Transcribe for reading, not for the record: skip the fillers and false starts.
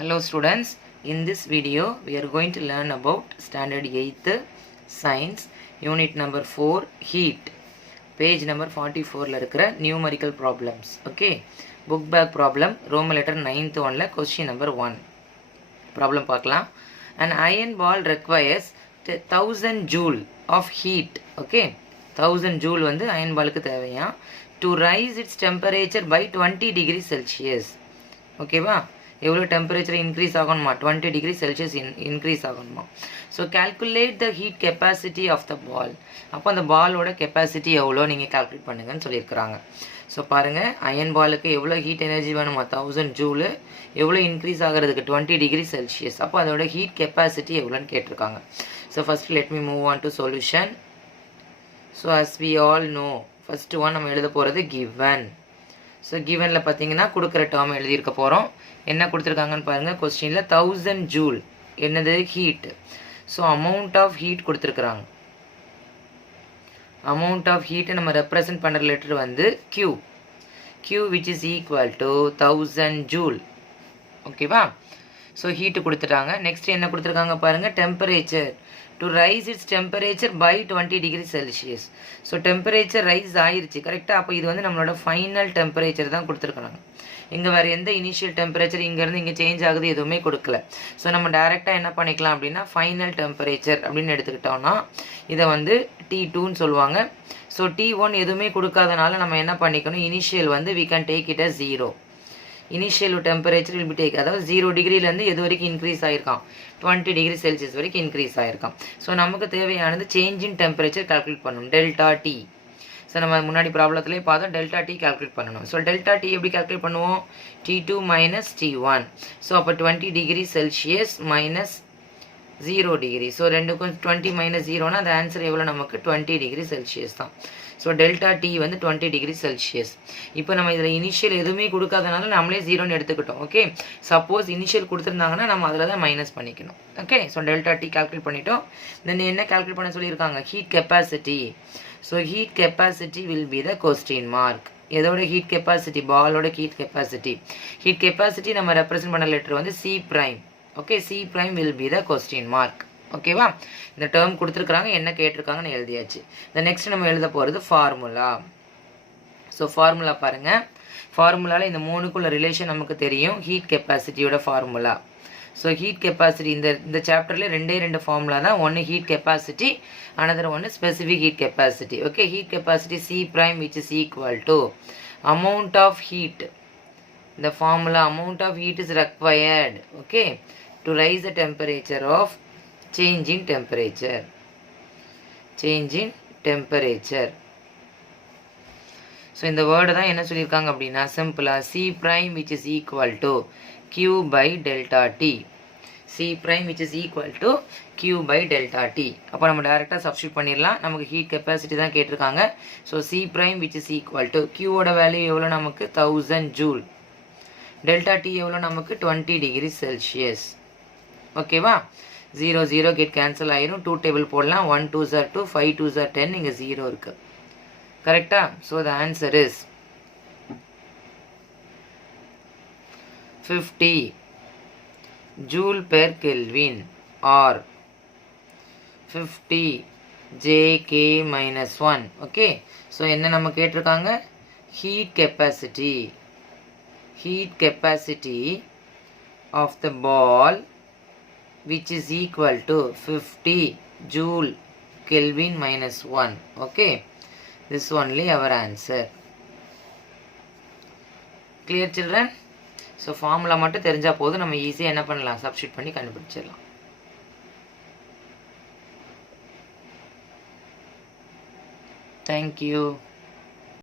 Hello students, in this video we are going to learn about standard 8th science unit number 4 heat page number 44 la irukra numerical problems. Okay, book bag problem Roman letter 9th one la question number 1 problem paakalam. An iron ball requires 1000 joule of heat. Okay, 1000 joule வந்து iron ball க்கு தேவையா to rise its temperature by 20 degrees Celsius. Okay வா, எவ்வளோ temperature increase ஆகணுமா, 20 degree Celsius increase ஆகணுமா. So calculate the heat capacity of the ball. அப்போ அந்த பாலோட கெப்பாசிட்டி எவ்வளோ நீங்கள் கால்குலேட் பண்ணுங்கன்னு சொல்லியிருக்கிறாங்க. ஸோ பாருங்கள், அயன் பாலுக்கு எவ்வளோ ஹீட் எனர்ஜி வேணுமா, 1000 ஜூலு. எவ்வளோ இன்க்ரீஸ் ஆகிறதுக்கு 20 டிகிரி செல்சியஸ். அப்போ அதோட ஹீட் கெப்பாசிட்டி எவ்வளோன்னு கேட்டிருக்காங்க. So first let me move on to solution. So as we all know, first one நம்ம எழுத போகிறது கிவன். ஸோ கிவனில் பார்த்தீங்கன்னா கொடுக்குற டேர்ம் எழுதியிருக்க போகிறோம். என்ன கொடுத்துருக்காங்கன்னு பாருங்கள், கொஸ்டினில் 1000 ஜூல் என்னது heat. So amount of heat கொடுத்துருக்குறாங்க. அமௌண்ட் ஆஃப் ஹீட்டை நம்ம ரெப்ரசன்ட் பண்ணுற லெட்டர் வந்து Q. Q which is equal to 1000 joule. ஓகேவா. ஸோ ஹீட்டு கொடுத்துட்டாங்க. நெக்ஸ்ட் என்ன கொடுத்துருக்காங்க பாருங்கள், temperature to rise its temperature by 20 degree Celsius. So temperature rise ஆயிருச்சு கரெக்டாக. அப்போ இது வந்து நம்மளோட ஃபைனல் டெம்பரேச்சர் தான் கொடுத்துருக்காங்க. இங்கே வேறு எந்த இனிஷியல் டெம்பரேச்சர் இங்கேருந்து இங்கே சேஞ்ச் ஆகுது எதுவுமே கொடுக்கல. ஸோ நம்ம டேரெக்டாக என்ன பண்ணிக்கலாம் அப்படின்னா ஃபைனல் டெம்பரேச்சர் அப்படின்னு எடுத்துக்கிட்டோம்னா இதை வந்து T2ன்னு சொல்லுவாங்க. ஸோ T1 எதுவுமே கொடுக்காதனால நம்ம என்ன பண்ணிக்கணும், இனிஷியல் வந்து we can take it as 0. Initial temperature will be take, அதாவது 0 டிகிரிலேருந்து எது வரைக்கும் இன்க்ரீஸ் ஆகிருக்கான், 20 டிகிரி செல்சியஸ் வரைக்கும் இன்க்ரீஸ் ஆகிருக்கான். ஸோ நமக்கு தேவையானது சேஞ்ச் இன் டெம்பரேச்சர் கால்குலேட் பண்ணணும், டெல்டா டி. ஸோ நம்ம முன்னாடி ப்ராப்ளத்துலேயே பார்த்தோம், டெல்டா டி கால்குலேட் பண்ணணும். ஸோ டெல்டா டி எப்படி கால்குலேட் பண்ணுவோம், T2 மைனஸ் T1. ஸோ அப்போ 20 degree Celsius minus 0 degree. So ரெண்டுக்கும் 20 மைனஸ் 0னா அந்த ஆன்சர் எவ்வளோ நமக்கு 20 டிகிரி செல்சியஸ் தான். ஸோ டெல்டா டி வந்து 20 டிகிரி செல்சியஸ். இப்போ நம்ம இதில் இனிஷியல் எதுவுமே கொடுக்காதனால நம்மளே 0ன்னு எடுத்துக்கிட்டோம். ஓகே, சப்போஸ் இனிஷியல் கொடுத்துருந்தாங்கன்னா நம்ம அதில் தான் மைனஸ் பண்ணிக்கணும். Okay, so delta D calculate பண்ணிட்டோம். தென் என்ன கால்குலேட் பண்ண சொல்லியிருக்காங்க, heat capacity. So heat capacity will be the question mark. எதோட ஹீட் கெப்பாசிட்டி, பாலோட ஹீட் கெப்பாசிட்டி. ஹீட் கெப்பாசிட்டி நம்ம ரெப்ரசென்ட் பண்ண லெட்டர் வந்து C prime. Okay, C prime will be the question mark. ஓகேவா, இந்த டேர்ம் கொடுத்துருக்குறாங்க, என்ன கேட்டிருக்காங்கன்னு எழுதியாச்சு. இந்த நெக்ஸ்ட் நம்ம எழுத போகிறது ஃபார்முலா. ஸோ ஃபார்முலா பாருங்கள், ஃபார்முலாவில் இந்த மூணுக்குள்ள ரிலேஷன் நமக்கு தெரியும், ஹீட் கெப்பாசிட்டியோட ஃபார்முலா. ஸோ ஹீட் கெப்பாசிட்டி இந்த சாப்டர்லேயே ரெண்டு ஃபார்முலா தான். ஒன்று ஹீட் கெப்பாசிட்டி, அனதர் ஒன்று specific heat capacity. Okay, heat capacity C prime which is equal to amount of heat. The formula amount of heat is required, okay, to raise the temperature of change in temperature. Change in temperature. So இந்த word தான் என்ன சொல்லியிருக்காங்க அப்படின்னா சிம்பிளாக C prime which is equal to Q by delta T. C prime which is equal to Q by delta T. அப்போ நம்ம டேரெக்டாக substitute பண்ணிடலாம். நமக்கு ஹீட் கெப்பாசிட்டி தான் கேட்டிருக்காங்க. So C prime which is equal to Qவோட வேல்யூ எவ்வளோ நமக்கு 1000 ஜூல். டெல்டா T எவ்வளோ நமக்கு 20 டிகிரி செல்சியஸ். ஓகேவா, 0 0 கெட் கேன்சல் ஆயிரும். 2 டேபிள் போடலாம், 1 2s are 2, 5 2s are 10, இங்கே 0 இருக்குது கரெக்டா. So the answer is 50 joule per kelvin or 50 JK minus 1. Okay, so என்ன நம்ம கேட்டிருக்காங்க, heat capacity. Heat capacity of the ball which is equal to 50 joule Kelvin minus 1. Okay, this only our answer. Clear children? So formula மட்டும் தெரிஞ்சா போதும், நம்ம ஈஸியாக என்ன பண்ணலாம், சப்ஸ்டியூட் பண்ணி கண்டுபிடிச்சிடலாம். Thank you.